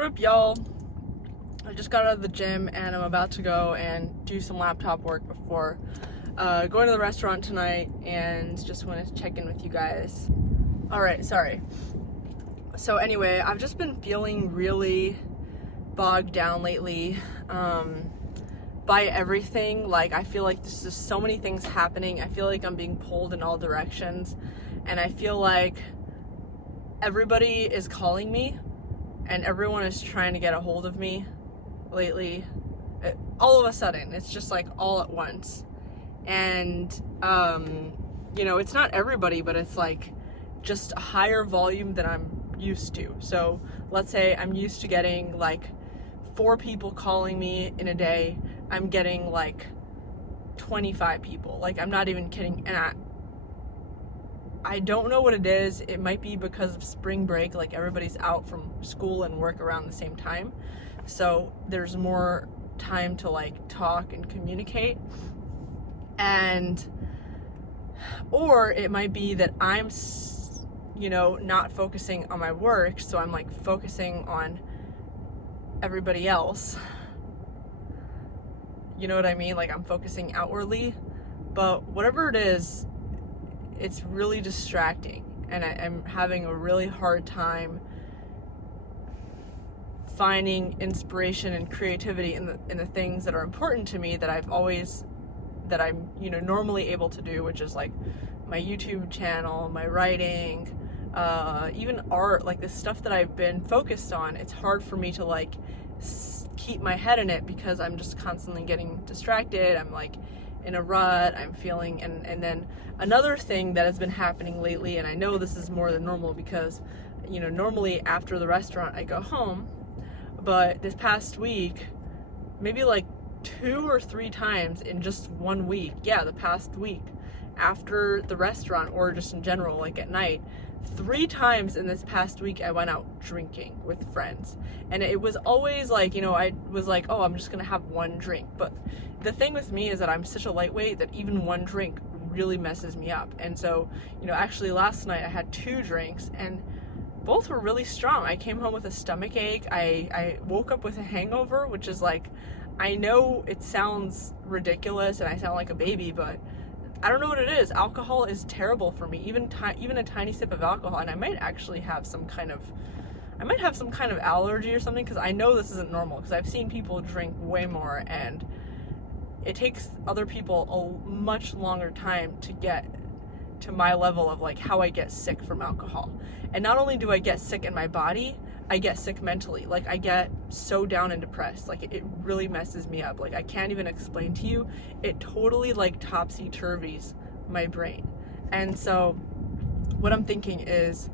What up, y'all? I just got out of the gym and I'm about to go and do some laptop work before going to the restaurant tonight, and just wanted to check in with you guys. Alright, sorry. So anyway, I've just been feeling really bogged down lately by everything. Like, I feel like there's just so many things happening. I feel like I'm being pulled in all directions, and I feel like everybody is calling me and everyone is trying to get a hold of me lately. All of a sudden, it's just like all at once. And it's not everybody, but it's like just a higher volume than I'm used to. So let's say I'm used to getting like 4 people calling me in a day. I'm getting like 25 people. Like, I'm not even kidding. And I don't know what it is. It might be because of spring break, like everybody's out from school and work around the same time. So there's more time to like talk and communicate. Or it might be that I'm, not focusing on my work. So I'm like focusing on everybody else. You know what I mean? Like, I'm focusing outwardly, but whatever it is, it's really distracting, and I'm having a really hard time finding inspiration and creativity in the things that are important to me that I'm normally able to do, which is like my YouTube channel, my writing, even art, like the stuff that I've been focused on. It's hard for me to like keep my head in it because I'm just constantly getting distracted. I'm like in a rut. I'm feeling, and then another thing that has been happening lately, and I know this is more than normal because normally after the restaurant I go home, but this past week, maybe like 2 or 3 times in just 1 week, the past week, after the restaurant or just in general, like at night, 3 times in this past week I went out drinking with friends. And it was always like, I was like, oh, I'm just gonna have 1 drink. But the thing with me is that I'm such a lightweight that even 1 drink really messes me up. And so, actually last night I had 2 drinks and both were really strong. I came home with a stomach ache. I woke up with a hangover, which is like, I know it sounds ridiculous and I sound like a baby, but I don't know what it is. Alcohol is terrible for me. Even a tiny sip of alcohol, and I might actually have some kind of allergy or something, because I know this isn't normal, because I've seen people drink way more, and it takes other people a much longer time to get to my level of like how I get sick from alcohol. And not only do I get sick in my body, I get sick mentally. Like, I get so down and depressed. Like, it really messes me up. Like, I can't even explain to you. It totally like topsy-turvies my brain. And so what I'm thinking is,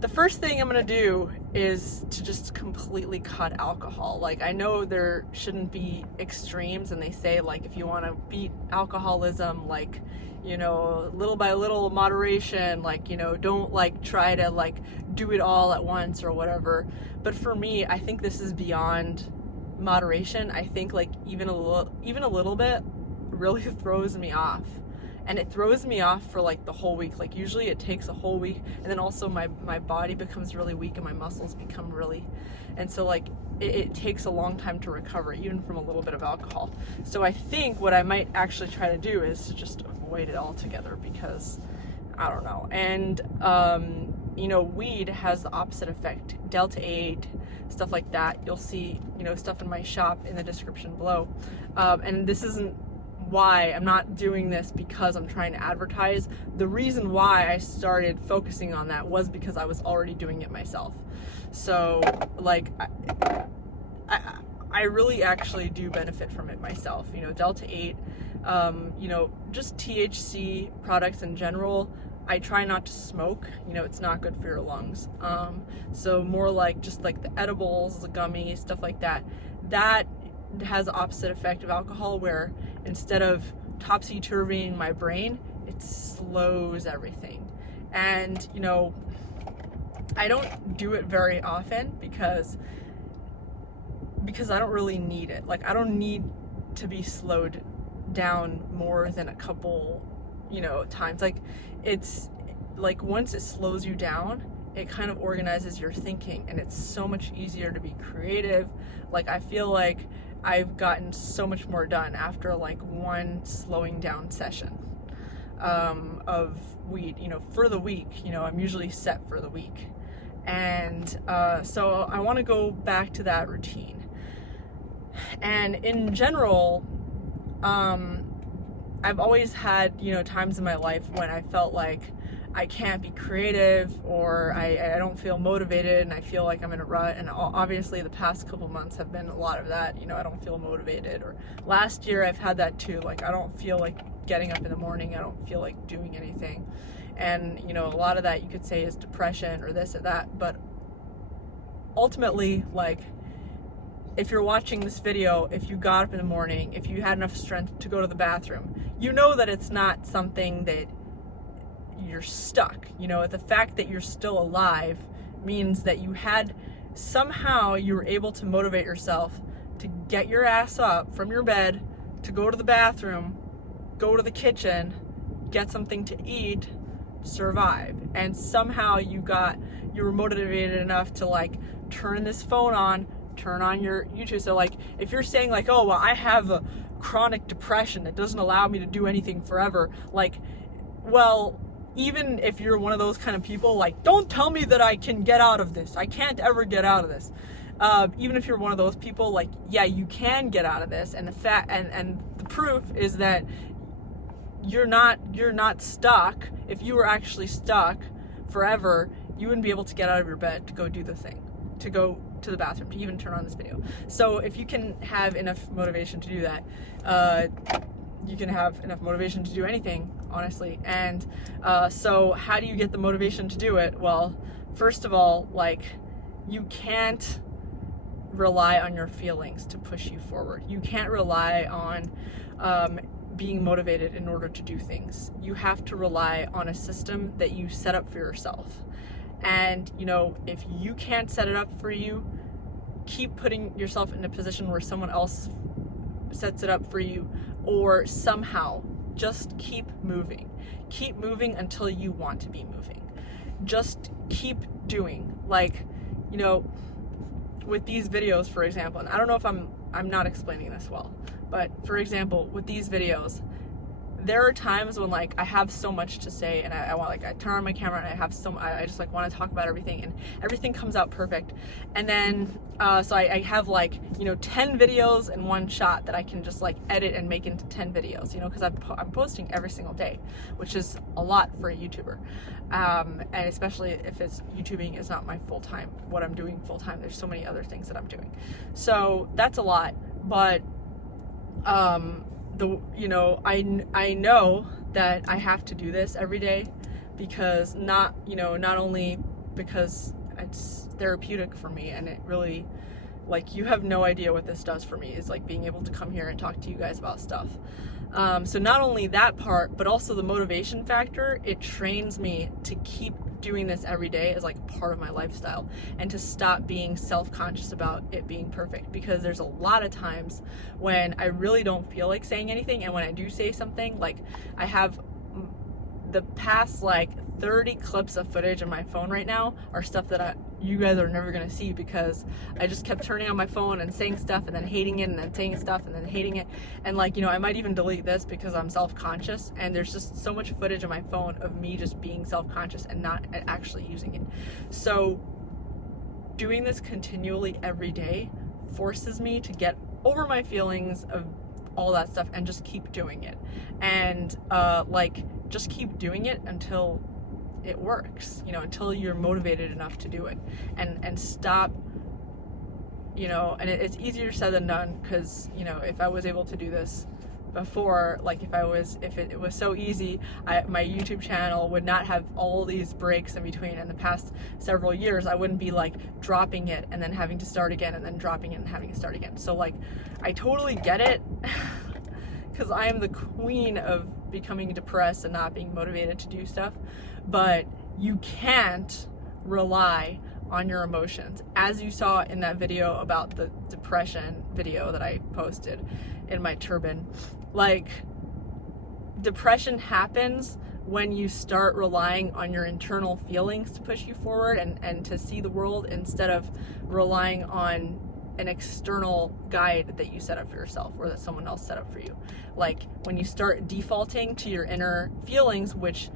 the first thing I'm gonna do is to just completely cut alcohol. Like, I know there shouldn't be extremes, and they say like if you want to beat alcoholism, like, little by little, moderation, like, don't like try to like do it all at once or whatever. But for me, I think this is beyond moderation. I think like even a little bit really throws me off. And it throws me off for like the whole week. Like, usually it takes a whole week, and then also my body becomes really weak and my muscles become really, and so like it takes a long time to recover even from a little bit of alcohol. So I think what I might actually try to do is to just avoid it altogether, because I don't know. And weed has the opposite effect. Delta 8, stuff like that. You'll see stuff in my shop in the description below. And this isn't why I'm not doing this because I'm trying to advertise. The reason why I started focusing on that was because I was already doing it myself. So like I really actually do benefit from it myself. Delta 8, just THC products in general. I try not to smoke. It's not good for your lungs. So more like just like the edibles, the gummies, stuff like that. That has the opposite effect of alcohol, where instead of topsy-turvying my brain, it slows everything. And I don't do it very often because I don't really need it. Like, I don't need to be slowed down more than a couple times. Like, it's like once it slows you down, it kind of organizes your thinking, and it's so much easier to be creative. Like, I feel like I've gotten so much more done after like one slowing down session of weed, for the week. I'm usually set for the week. And so I want to go back to that routine. And in general, I've always had, times in my life when I felt like I can't be creative, or I don't feel motivated, and I feel like I'm in a rut. And obviously the past couple months have been a lot of that. I don't feel motivated. Or last year I've had that too. Like, I don't feel like getting up in the morning. I don't feel like doing anything. And, a lot of that you could say is depression or this or that. But ultimately, like, if you're watching this video, if you got up in the morning, if you had enough strength to go to the bathroom, you know that it's not something that you're stuck. The fact that you're still alive means that somehow you were able to motivate yourself to get your ass up from your bed, to go to the bathroom, go to the kitchen, get something to eat, survive. And somehow you were motivated enough to like turn this phone on, turn on your YouTube. So like, if you're saying like, oh, well, I have a chronic depression that doesn't allow me to do anything forever, like, well, even if you're one of those kind of people, like, don't tell me that I can get out of this. I can't ever get out of this. Even if you're one of those people, like, yeah, you can get out of this. And the fact, and the proof is that you're not stuck. If you were actually stuck forever, you wouldn't be able to get out of your bed to go do the thing, to go to the bathroom, to even turn on this video. So if you can have enough motivation to do that, you can have enough motivation to do anything, honestly. And so how do you get the motivation to do it? Well, first of all, like, you can't rely on your feelings to push you forward. You can't rely on being motivated in order to do things. You have to rely on a system that you set up for yourself. And, if you can't set it up for you, keep putting yourself in a position where someone else sets it up for you, or somehow just keep moving. Keep moving until you want to be moving. Just keep doing. Like, with these videos, for example, and I don't know if I'm not explaining this well, but for example, with these videos, there are times when like I have so much to say, and I want, like, I turn on my camera and I just like want to talk about everything, and everything comes out perfect. And then so I have like 10 videos in one shot that I can just like edit and make into 10 videos, because I'm posting every single day, which is a lot for a YouTuber, and especially if it's YouTubing is not my full-time, what I'm doing full-time. There's so many other things that I'm doing, so that's a lot. But I know that I have to do this every day, because not only because it's therapeutic for me, and it really, like, you have no idea what this does for me, is like being able to come here and talk to you guys about stuff. So not only that part, but also the motivation factor. It trains me to keep doing this every day as like part of my lifestyle, and to stop being self-conscious about it being perfect, because there's a lot of times when I really don't feel like saying anything, and when I do say something, like, I have the past like 30 clips of footage on my phone right now are stuff that you guys are never gonna see, because I just kept turning on my phone and saying stuff and then hating it, and then saying stuff and then hating it, and like, I might even delete this because I'm self-conscious, and there's just so much footage on my phone of me just being self-conscious and not actually using it. So doing this continually every day forces me to get over my feelings of all that stuff and just keep doing it, and just keep doing it until it works, until you're motivated enough to do it, and stop, and it's easier said than done, because if I was able to do this before, like, if it was so easy, my YouTube channel would not have all these breaks in between. In the past several years, I wouldn't be like dropping it and then having to start again, and then dropping it and having to start again. So like, I totally get it, because I am the queen of becoming depressed and not being motivated to do stuff. But you can't rely on your emotions, as you saw in that video about the depression video that I posted in my turban. Like, depression happens when you start relying on your internal feelings to push you forward and to see the world, instead of relying on an external guide that you set up for yourself or that someone else set up for you. Like when you start defaulting to your inner feelings, which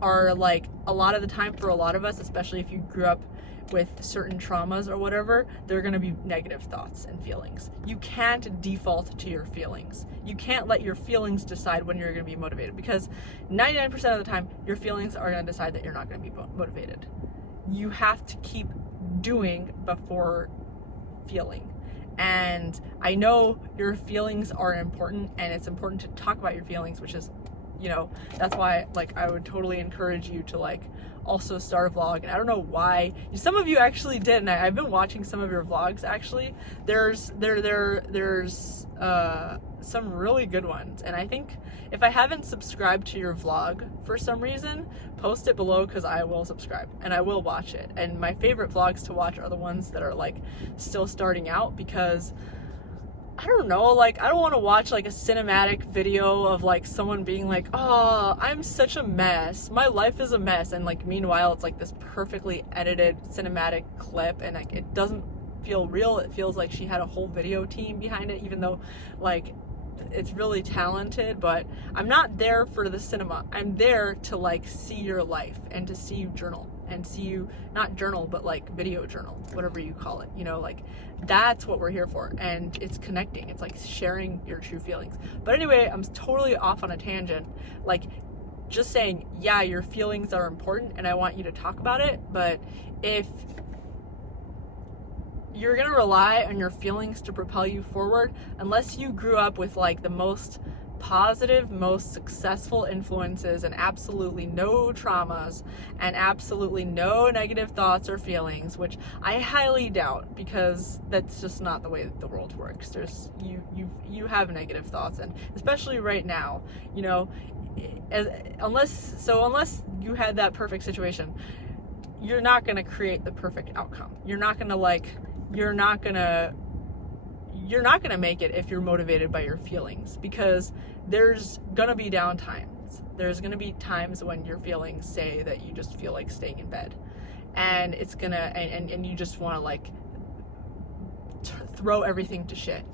are like a lot of the time for a lot of us, especially if you grew up with certain traumas or whatever, they're going to be negative thoughts and feelings. You can't default to your feelings. You can't let your feelings decide when you're going to be motivated, because 99% of the time your feelings are going to decide that you're not going to be motivated. You have to keep doing before feeling. And I know your feelings are important, and it's important to talk about your feelings, which is, you know, that's why like I would totally encourage you to like also start a vlog. And I don't know why some of you actually did, and I've been watching some of your vlogs. Actually, there's some really good ones, and I think if I haven't subscribed to your vlog for some reason, post it below, because I will subscribe and I will watch it. And my favorite vlogs to watch are the ones that are like still starting out, because I don't know, like I don't want to watch like a cinematic video of like someone being like, oh, I'm such a mess, my life is a mess, and like meanwhile it's like this perfectly edited cinematic clip, and like it doesn't feel real. It feels like she had a whole video team behind it, even though like it's really talented. But I'm not there for the cinema. I'm there to like see your life and to see you journal, and see you not journal but like video journal, whatever you call it, you know, like that's what we're here for. And it's connecting, it's like sharing your true feelings. But anyway, I'm totally off on a tangent, like just saying, yeah, your feelings are important and I want you to talk about it, but if you're gonna rely on your feelings to propel you forward, unless you grew up with like the most positive, most successful influences and absolutely no traumas and absolutely no negative thoughts or feelings, which I highly doubt, because that's just not the way that the world works. There's you have negative thoughts, and especially right now, you know, unless you had that perfect situation, you're not going to create the perfect outcome. You're not going to make it if you're motivated by your feelings, because there's gonna be down times. There's gonna be times when your feelings say that you just feel like staying in bed, and it's gonna and you just want to like throw everything to shit,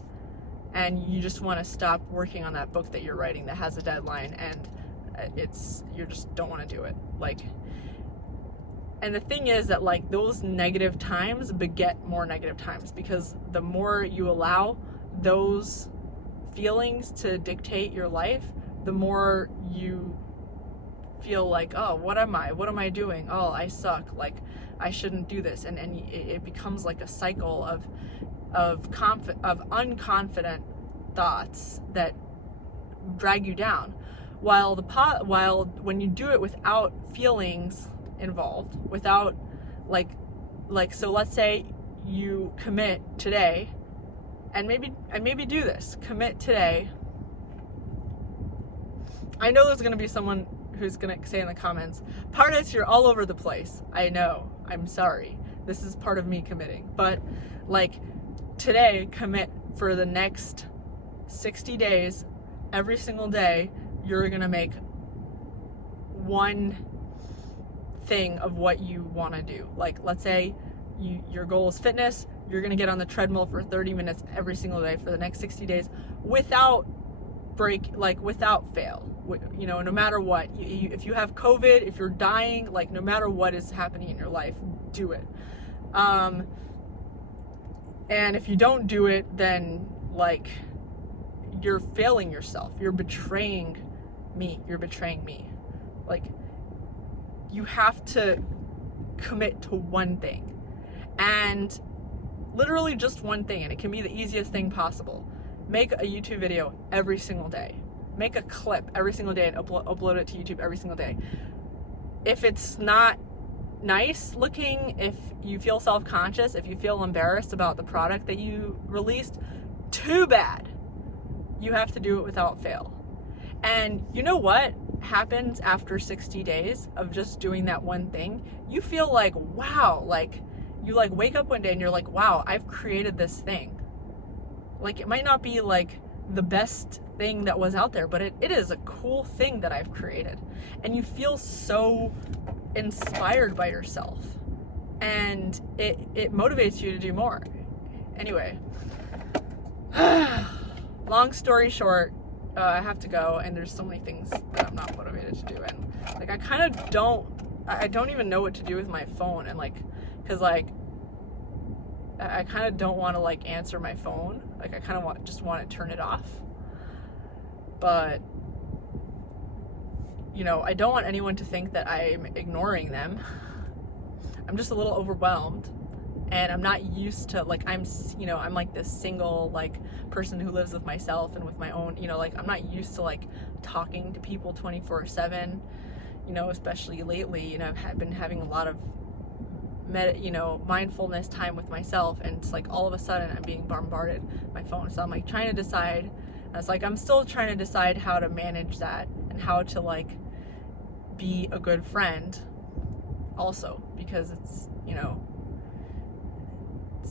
and you just want to stop working on that book that you're writing that has a deadline, and you just don't want to do it. Like, and the thing is that like those negative times beget more negative times, because the more you allow those feelings to dictate your life, the more you feel like, oh, what am I doing? Oh, I suck. Like I shouldn't do this. And it becomes like a cycle of unconfident thoughts that drag you down. While when you do it without feelings involved, without like so let's say you commit today, and maybe do this, commit today. I know there's gonna be someone who's gonna say in the comments, Pardis, you're all over the place. I know, I'm sorry, this is part of me committing, but like today, commit for the next 60 days, every single day you're gonna make one thing of what you want to do. Like let's say your goal is fitness, you're going to get on the treadmill for 30 minutes every single day for the next 60 days without fail, you know, no matter what. If you have COVID, if you're dying, like no matter what is happening in your life, do it. And if you don't do it, then like you're failing yourself, you're betraying me. Like you have to commit to one thing, and literally just one thing, and it can be the easiest thing possible. Make a YouTube video every single day. Make a clip every single day and upload it to YouTube every single day. If it's not nice looking, if you feel self-conscious, if you feel embarrassed about the product that you released, too bad. You have to do it without fail. And you know what happens after 60 days of just doing that one thing? You feel like, wow, like you like wake up one day and you're like, wow, I've created this thing. Like it might not be like the best thing that was out there, but it is a cool thing that I've created. And you feel so inspired by yourself, and it motivates you to do more. Anyway, long story short, I have to go, and there's so many things that I'm not motivated to do, and like I don't even know what to do with my phone, and like, cause like I kind of don't want to like answer my phone. Like I kind of just want to turn it off. But you know, I don't want anyone to think that I'm ignoring them. I'm just a little overwhelmed, and I'm not used to like I'm like this single like person who lives with myself and with my own, like I'm not used to like talking to people 24/7, especially lately. I've been having a lot of mindfulness time with myself, and it's like all of a sudden I'm being bombarded by my phone. So I'm like trying to decide, and it's like I'm still trying to decide how to manage that and how to like be a good friend also, because it's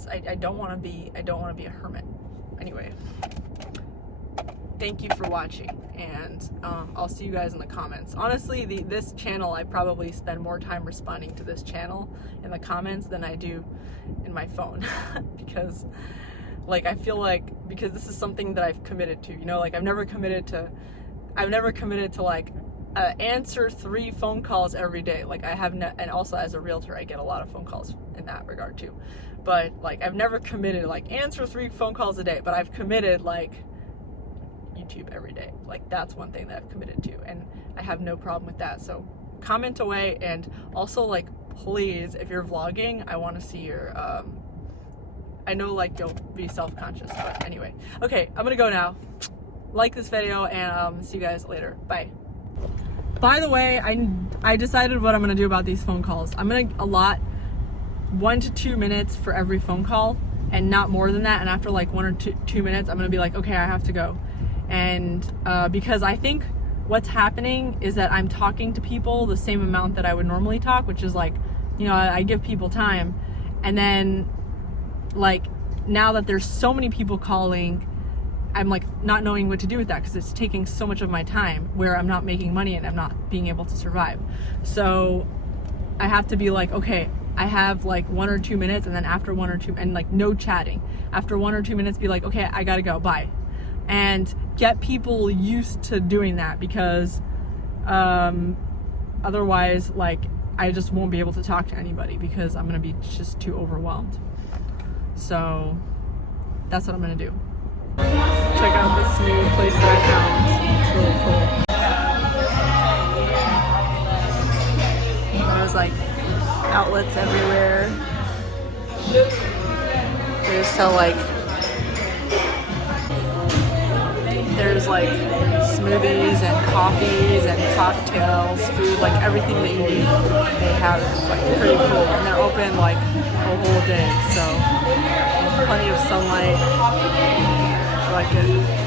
I don't want to be a hermit. Anyway, thank you for watching, and I'll see you guys in the comments. Honestly, this channel, I probably spend more time responding to this channel in the comments than I do in my phone because like I feel like, because this is something that I've committed to, like I've never committed to like answer 3 phone calls every day. Like I have and also as a realtor I get a lot of phone calls in that regard too, but like I've never committed to like answer 3 phone calls a day, but I've committed like YouTube every day. Like that's one thing that I've committed to, and I have no problem with that. So comment away, and also like please, if you're vlogging, I want to see your I know like you'll be self-conscious, but anyway. Okay, I'm gonna go now. Like this video, and see you guys later. Bye. By the way, I decided what I'm gonna do about these phone calls. I'm gonna allot 1 to 2 minutes for every phone call, and not more than that. And after like 1 or 2 minutes, I'm gonna be like, okay, I have to go. And because I think what's happening is that I'm talking to people the same amount that I would normally talk, which is like, I give people time, and then like now that there's so many people calling, I'm like not knowing what to do with that, because it's taking so much of my time where I'm not making money and I'm not being able to survive. So I have to be like, okay, I have like 1 or 2 minutes, and then after 1 or 2, and like no chatting. After 1 or 2 minutes, be like, okay, I gotta go, bye. And get people used to doing that, because otherwise like I just won't be able to talk to anybody, because I'm gonna be just too overwhelmed. So that's what I'm gonna do. Check out this new place that I found. It's really cool. There's like outlets everywhere. They sell like, there's like smoothies and coffees and cocktails, food, like everything that you need. They have. It's like pretty cool, and they're open like a whole day, so plenty of sunlight. I like it.